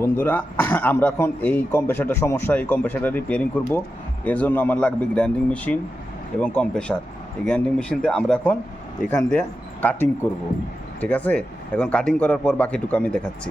বন্ধুরা, আমরা এখন এই কম্প্রেসারটা সমস্যা, এই কম্প্রেসারটা রিপেয়ারিং করব। এর জন্য আমার লাগবে গ্রাইন্ডিং মেশিন এবং কম্প্রেসার এই গ্রাইন্ডিং মেশিনতে আমরা এখন এখান দিয়ে কাটিং করব, ঠিক আছে? এখন কাটিং করার পর বাকিটুকু আমি দেখাচ্ছি।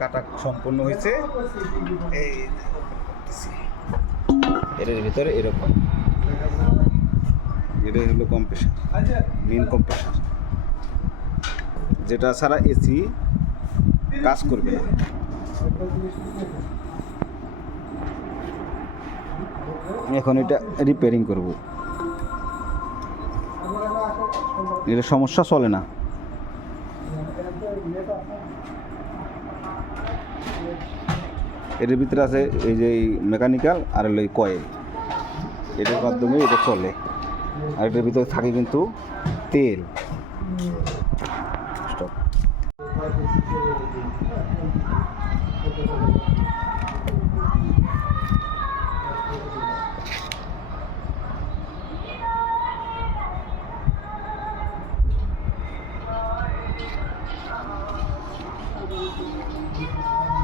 কাটা সম্পূর্ণ হয়েছে। এই এর ভিতরে এরকম। এটা হলো কম্প্রেসার মেন কম্প্রেসার যেটা ছাড়া এসি কাজ করবে না। এখন এটা রিপেয়ারিং করব। এটা সমস্যা চলে না। এটার ভিতরে আছে এই যে মেকানিক্যাল আর হলো এই কয়েল। এটার মাধ্যমে এটা চলে। আর এটার ভিতরে থাকে কিন্তু তেল। Stop. কি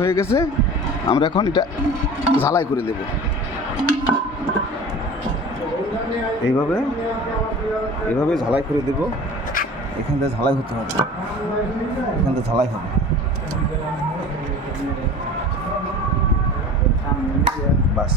হয়ে গেছে? আমরা এখন এটা ঝালাই করে দেব। এইভাবে এইভাবে ঝালাই করে দেব। এখান থেকে ঝালাই হতে হবে। এখান থেকে ঝালাই হবে। বাস।